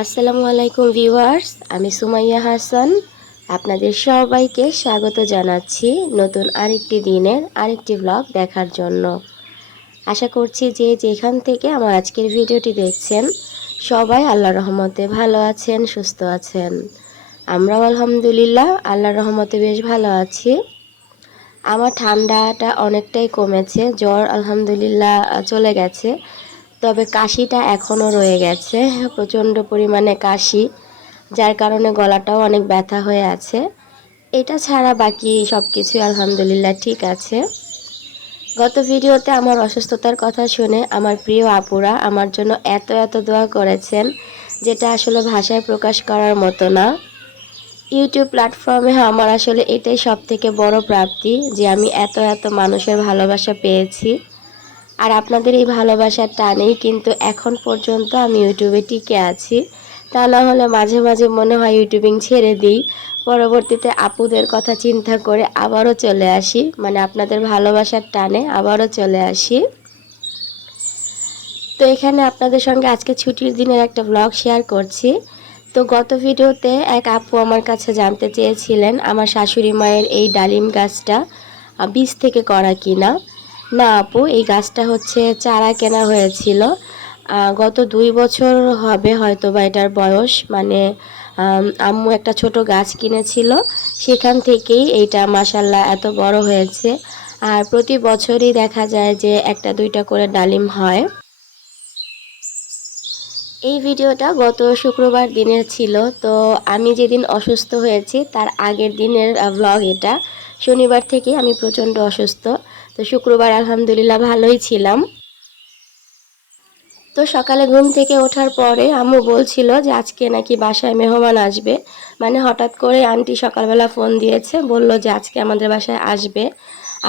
আসসালামু আলাইকুম ভিউয়ার্স, আমি সুমাইয়া হাসান। আপনাদের সবাইকে স্বাগত জানাচ্ছি নতুন আরেকটি দিনের আরেকটি ব্লগ দেখার জন্য। আশা করছি যে যেখান থেকে আমার আজকের ভিডিওটি দেখছেন, সবাই আল্লাহ রহমতে ভালো আছেন, সুস্থ আছেন। আমরাও আলহামদুলিল্লাহ আল্লাহর রহমতে বেশ ভালো আছি। আমার ঠান্ডাটা অনেকটাই কমেছে, জ্বর আলহামদুলিল্লাহ চলে গেছে। তবে কাশিটা এখনও রয়ে গেছে, প্রচণ্ড পরিমাণে কাশি, যার কারণে গলাটাও অনেক ব্যথা হয়ে আছে। এটা ছাড়া বাকি সব কিছুই আলহামদুলিল্লাহ ঠিক আছে। গত ভিডিওতে আমার অসুস্থতার কথা শুনে আমার প্রিয় আপুরা আমার জন্য এত এত দোয়া করেছেন, যেটা আসলে ভাষায় প্রকাশ করার মতো না। ইউটিউব প্ল্যাটফর্মে আমার আসলে এটাই সব থেকে বড় প্রাপ্তি, যে আমি এত এত মানুষের ভালোবাসা পেয়েছি। আর আপনাদের এই ভালোবাসার টানেই কিন্তু এখন পর্যন্ত আমি ইউটিউবে টিকে আছি। তা না হলে মাঝে মাঝে মনে হয় ইউটিউবিং ছেড়ে দিই। পরবর্তীতে আপুদের কথা চিন্তা করে আবারও চলে আসি। মানে আপনাদের ভালোবাসার টানে আবারও চলে আসি। তো এখানে আপনাদের সঙ্গে আজকে ছুটির দিনের একটা ব্লগ শেয়ার করছি। তো গত ভিডিওতে এক আপু আমার কাছে জানতে চেয়েছিলেন, আমার শাশুড়ি মায়ের এই ডালিম গাছটা বীজ থেকে করা কিনা। না আপু, এই গাছটা হচ্ছে চারা কেনা হয়েছিল। গত দুই বছর হবে হয়তো বা এটার বয়স। মানে আম্মু একটা ছোট গাছ কিনেছিল। সেখান থেকেই এইটা মাসাল্লাহ এত বড় হয়েছে। আর প্রতি বছরই দেখা যায় যে একটা দুইটা করে ডালিম হয়। এই ভিডিওটা গত শুক্রবার দিনের ছিল। তো আমি যেদিন অসুস্থ হয়েছি, তার আগের দিনের ব্লগ এটা। শনিবার থেকে আমি প্রচণ্ড অসুস্থ। তো শুক্রবার আলহামদুলিল্লাহ ভালোই ছিলাম। তো সকালে ঘুম থেকে ওঠার পরে আম্মু বলছিল যে আজকে নাকি বাসায় মেহমান আসবে। মানে হঠাৎ করে আন্টি সকালবেলা ফোন দিয়েছে, বলল যে আজকে আমাদের বাসায় আসবে।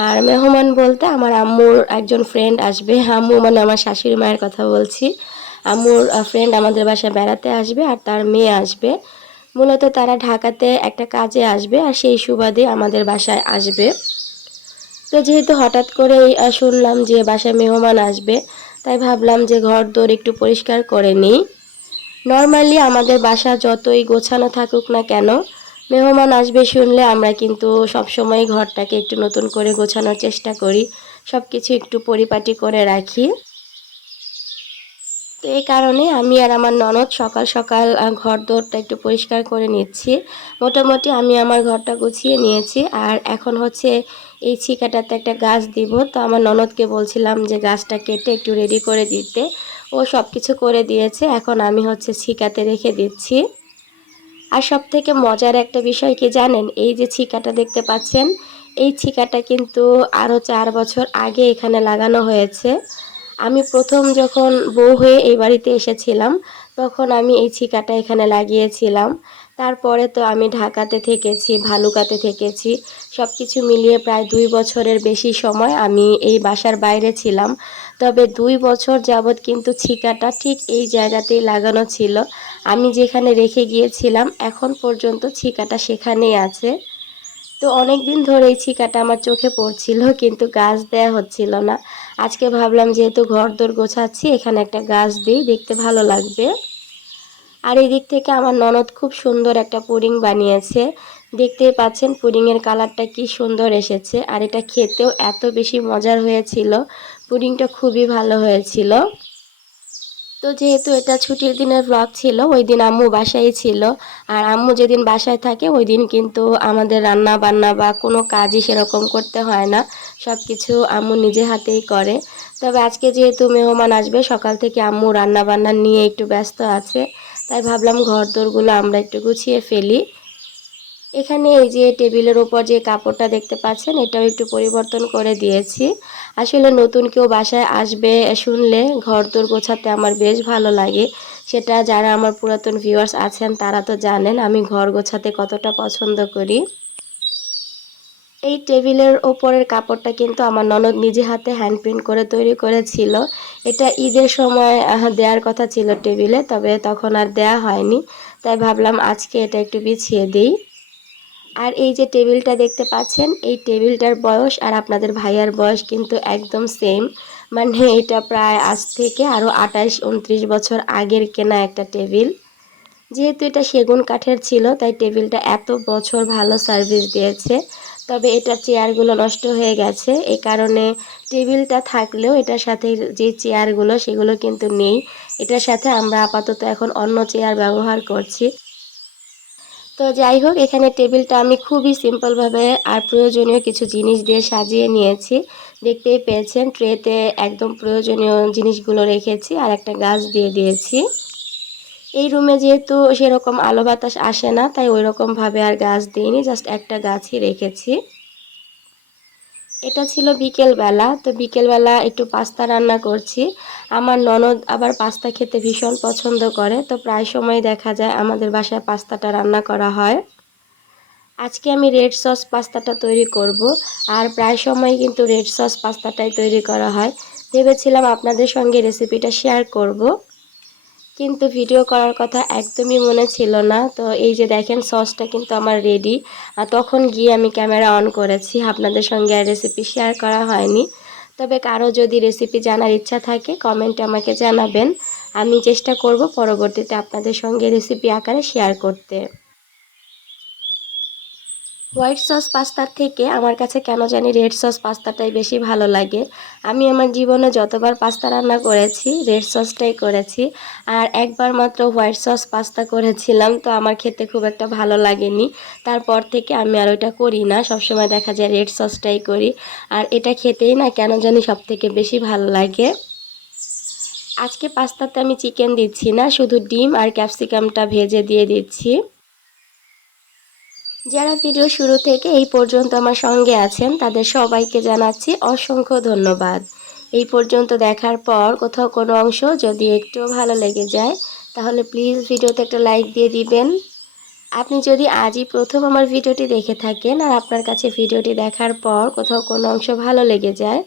আর মেহমান বলতে আমার আম্মুর একজন ফ্রেন্ড আসবে। আম্মু মানে আমার শাশুড়ি মায়ের কথা বলছি। আম্মুর ফ্রেন্ড আমাদের বাসায় বেড়াতে আসবে আর তার মেয়ে আসবে। মূলত তারা ঢাকাতে একটা কাজে আসবে আর সেই সুবাদে আমাদের বাসায় আসবে। তো যেহেতু হঠাৎ করেই শুনলাম যে বাসায় মেহমান আসবে, তাই ভাবলাম যে ঘর দোর একটু পরিষ্কার করে নিই। নর্মালি আমাদের বাসা যতই গোছানো থাকুক না কেন, মেহমান আসবে শুনলে আমরা কিন্তু সবসময় ঘরটাকে একটু নতুন করে গোছানোর চেষ্টা করি সব কিছু একটু পরিপাটি করে রাখি। তো এই কারণে আমি আর আমার ননদ সকাল সকাল ঘর দোরটা একটু পরিষ্কার করে নিচ্ছি। মোটামুটি আমি আমার ঘরটা গুছিয়ে নিয়েছি, আর এখন হচ্ছে এই ছিকাটাতে একটা গাছ দিব। তো আমার ননদকে বলছিলাম যে গাছটা কেটে একটু রেডি করে দিতে। ও সব কিছু করে দিয়েছে। এখন আমি হচ্ছে ছিকাতে রেখে দিচ্ছি। আর সব থেকে মজার একটা বিষয় কি জানেন? এই যে ছিকাটা দেখতে পাচ্ছেন, এই ছিকাটা কিন্তু আরও চার বছর আগে এখানে লাগানো হয়েছে। আমি প্রথম যখন বউ হয়ে এই বাড়িতে এসেছিলাম, তখন আমি এই ছিকাটা এখানে লাগিয়েছিলাম। তারপরে তো আমি ঢাকাতে থেকেছি, ভালুকাতে থেকেছি। সব কিছু মিলিয়ে প্রায় দুই বছরের বেশি সময় আমি এই বাসার বাইরে ছিলাম। তবে দুই বছর যাবৎ কিন্তু ছিকাটা ঠিক এই জায়গাতেই লাগানো ছিল। আমি যেখানে রেখে গিয়েছিলাম, এখন পর্যন্ত ছিকাটা সেখানেই আছে। তো অনেক দিন ধরে এই ছিকাটা আমার চোখে পড়ছিল, কিন্তু গাছ দেয়া হচ্ছিল না। আজকে ভাবলাম, যেহেতু ঘর দোর গোছাচ্ছি, এখানে একটা গাছ দিই, দেখতে ভালো লাগবে। আর এই দিক থেকে আমার ননদ খুব সুন্দর একটা পুডিং বানিয়েছে। দেখতেই পাচ্ছেন পুডিংয়ের কালারটা কি সুন্দর এসেছে। আর এটা খেতেও এত বেশি মজার হয়েছিল। পুডিংটা খুবই ভালো হয়েছিল। তো যেহেতু এটা ছুটির দিনের ব্লগ ছিল, ওই দিন আম্মু বাসায় ছিল। আর আম্মু যেদিন বাসায় থাকে, ওই দিন কিন্তু আমাদের রান্না বান্না বা কোনো কাজই সেরকম করতে হয় না। সব কিছু আম্মু নিজে হাতেই করে। তবে আজকে যেহেতু মেহমান আসবে, সকাল থেকে আম্মু রান্না বান্না নিয়ে একটু ব্যস্ত আছে। তাই ভাবলাম ঘর দোরগুলো আমরা একটু গুছিয়ে ফেলি। এখানে এই যে টেবিলের ওপর যে কাপড়টা দেখতে পাচ্ছেন, এটাও একটু পরিবর্তন করে দিয়েছি। আসলে নতুন কেউ বাসায় আসবে শুনলে ঘর দোর গোছাতে আমার বেশ ভালো লাগে। সেটা যারা আমার পুরাতন ভিউয়ার্স আছেন, তারা তো জানেন আমি ঘর গোছাতে কতটা পছন্দ করি। এই টেবিলের ওপরের কাপড়টা কিন্তু আমার ননদ নিজে হাতে হ্যান্ড প্রিন্ট করে তৈরি করেছিল। এটা ঈদের সময় দেওয়ার কথা ছিল টেবিলে, তবে তখন আর দেয়া হয়নি। তাই ভাবলাম আজকে এটা একটু বিছিয়ে দিই। আর এই যে টেবিলটা দেখতে পাচ্ছেন, এই টেবিলটার বয়স আর আপনাদের ভাইয়ার বয়স কিন্তু একদম সেম মানে এটা প্রায় আজ থেকে আরও আঠাশ, উনত্রিশ বছর আগের কেনা একটা টেবিল। যেহেতু এটা সেগুন কাঠের ছিল, তাই টেবিলটা এত বছর ভালো সার্ভিস দিয়েছে। তবে এটার চেয়ারগুলো নষ্ট হয়ে গেছে। এই কারণে টেবিলটা থাকলেও এটার সাথে যে চেয়ারগুলো, সেগুলো কিন্তু নেই। এটার সাথে আমরা আপাতত এখন অন্য চেয়ার ব্যবহার করছি। তো যাই হোক, এখানে টেবিলটা আমি খুবই সিম্পলভাবে আর প্রয়োজনীয় কিছু জিনিস দিয়ে সাজিয়ে নিয়েছি। দেখতেই পেয়েছেন, ট্রেতে একদম প্রয়োজনীয় জিনিসগুলো রেখেছি আর একটা গাছ দিয়ে দিয়েছি। এই রুমে যেহেতু সেরকম আলো বাতাস আসে না, তাই ওই রকমভাবে আর গাছ দিইনি, জাস্ট একটা গাছই রেখেছি। এটা ছিল বিকেলবেলা, তো বিকেলবেলা একটু পাস্তা রান্না করছি। আমার ননদ আবার পাস্তা খেতে ভীষণ পছন্দ করে, তো প্রায় সময় দেখা যায় আমাদের বাসায় পাস্তাটা রান্না করা হয়। আজকে আমি রেড সস পাস্তাটা তৈরি করব, আর প্রায় সময় কিন্তু রেড সস পাস্তাটাই তৈরি করা হয়। ভেবেছিলাম আপনাদের সঙ্গে রেসিপিটা শেয়ার করব। কিন্তু ভিডিও করার কথা একদমই মনে ছিল না। তো এই যে দেখেন সসটা কিন্তু আমার রেডি আর তখন গিয়ে আমি ক্যামেরা অন করেছি। আপনাদের সঙ্গে আর রেসিপি শেয়ার করা হয়নি। তবে কারও যদি রেসিপি জানার ইচ্ছা থাকে কমেন্ট আমাকে জানাবেন। আমি চেষ্টা করব পরবর্তীতে আপনাদের সঙ্গে রেসিপি আকারে শেয়ার করতে। হোয়াইট সস পাস্তার থেকে আমার কাছে কেন জানি রেড সস পাস্তাটাই বেশি ভালো লাগে। আমি আমার জীবনে যতবার পাস্তা রান্না করেছি, রেড সসটাই করেছি। আর একবার মাত্র হোয়াইট সস পাস্তা করেছিলাম, তো আমার খেতে খুব একটা ভালো লাগেনি। তারপর থেকে আমি আর ওইটা করি না, সবসময় দেখা যায় রেড সসটাই করি। আর এটা খেতেই না কেন জানি সব থেকে বেশি ভালো লাগে। আজকে পাস্তাতে আমি চিকেন দিচ্ছি না, শুধু ডিম আর ক্যাপসিকামটা ভেজে দিয়ে দিচ্ছি। যারা ভিডিও শুরু থেকে এই পর্যন্ত আমার সঙ্গে আছেন, তাদের সবাইকে জানাচ্ছি অসংখ্য ধন্যবাদ। এই পর্যন্ত দেখার পর কোথাও কোনো অংশ যদি একটু ভালো লেগে যায়, তাহলে প্লিজ ভিডিওতে একটা লাইক দিয়ে দিবেন। আপনি যদি আজই প্রথম আমার ভিডিওটি দেখে থাকেন আর আপনার কাছে ভিডিওটি দেখার পর কোথাও কোনো অংশ ভালো লেগে যায়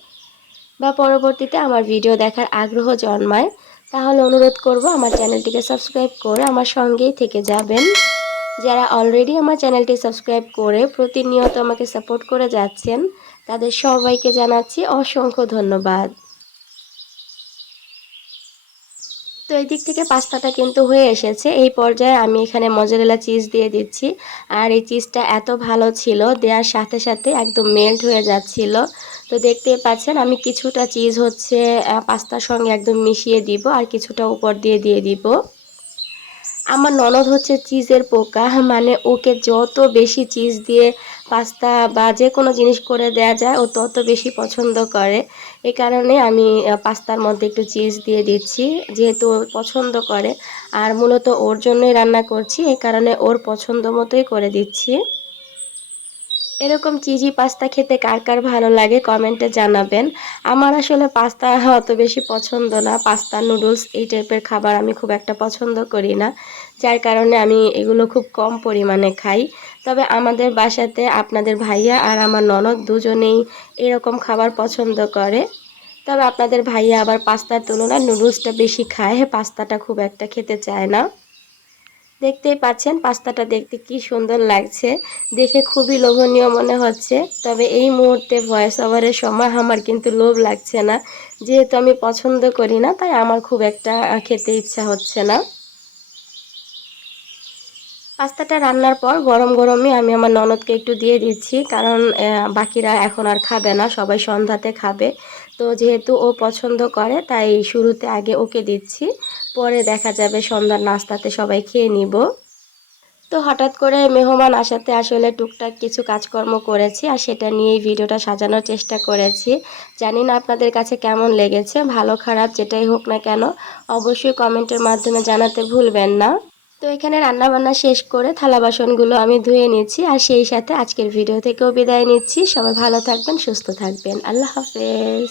বা পরবর্তীতে আমার ভিডিও দেখার আগ্রহ জন্মায়, তাহলে অনুরোধ করব আমার চ্যানেলটিকে সাবস্ক্রাইব করে আমার সঙ্গেই থেকে যাবেন। যারা অলরেডি আমার চ্যানেলটি সাবস্ক্রাইব করে প্রতিনিয়ত আমাকে সাপোর্ট করে যাচ্ছেন, তাদের সবাইকে জানাচ্ছি অসংখ্য ধন্যবাদ। তো এই দিক থেকে পাস্তাটা কিন্তু হয়ে এসেছে। এই পর্যায়ে আমি এখানে মজারেলা চিজ দিয়ে দিচ্ছি। আর এই চিজটা এত ভালো ছিল, দেওয়ার সাথে সাথে একদম মেল্ট হয়ে যাচ্ছিল। তো দেখতে পাচ্ছেন, আমি কিছুটা চিজ হচ্ছে পাস্তার সঙ্গে একদম মিশিয়ে দিব আর কিছুটা উপর দিয়ে দিয়ে দিব। আমার ননদ হচ্ছে চিজের পোকা মানে ওকে যত বেশি চিজ দিয়ে পাস্তা বা যে কোনো জিনিস করে দেয়া যায়, ও তত বেশি পছন্দ করে। এ কারণে আমি পাস্তার মধ্যে একটু চিজ দিয়ে দিচ্ছি, যেহেতু পছন্দ করে। আর মূলত ওর জন্যই রান্না করছি এই কারণে ওর পছন্দ মতোই করে দিচ্ছি। এরকম চিজি পাস্তা খেতে কার কার ভালো লাগে কমেন্টে জানাবেন। আমার আসলে পাস্তা অত বেশি পছন্দ না। পাস্তা, নুডলস এই টাইপের খাবার আমি খুব একটা পছন্দ করি না। যার কারণে আমি এগুলো খুব কম পরিমাণে খাই। তবে আমাদের বাসাতে আপনাদের ভাইয়া আর আমার ননদ দুজনেই এরকম খাবার পছন্দ করে। তবে আপনাদের ভাইয়া আবার পাস্তার তুলনায় নুডলসটা বেশি খায়। পাস্তাটা খুব একটা খেতে চায় না। দেখতেই পাচ্ছেন পাস্তাটা দেখতে কি সুন্দর লাগছে। দেখে খুবই লোভনীয় মনে হচ্ছে। তবে এই মুহূর্তে ভয়েস ওভারের সময় আমার কিন্তু লোভ লাগছে না। যেহেতু আমি পছন্দ করি না, তাই আমার খুব একটা খেতে ইচ্ছা হচ্ছে না। পাস্তাটা রান্নার পর গরম গরমই আমি আমার ননদকে একটু দিয়ে দিচ্ছি, কারণ বাকিরা এখন আর খাবে না, সবাই সন্ধ্যাতে খাবে। তো যেহেতু ও পছন্দ করে, তাই শুরুতে আগে ওকে দিচ্ছি। পরে দেখা যাবে সন্ধ্যার নাস্তাতে সবাই খেয়ে নিব। তো হঠাৎ করে মেহমান আসাতে আসলে টুকটাক কিছু কাজকর্ম করেছি আর সেটা নিয়েই ভিডিওটা সাজানোর চেষ্টা করেছি। জানি না আপনাদের কাছে কেমন লেগেছে, ভালো খারাপ যেটাই হোক না কেন, অবশ্যই কমেন্টের মাধ্যমে জানাতে ভুলবেন না। তো এখানে রান্না বান্না শেষ করে থালা বাসনগুলো আমি ধুয়ে নিচ্ছি আর সেই সাথে আজকের ভিডিও থেকেও বিদায় নিচ্ছি। সবাই ভালো থাকবেন, সুস্থ থাকবেন। আল্লাহ হাফেজ।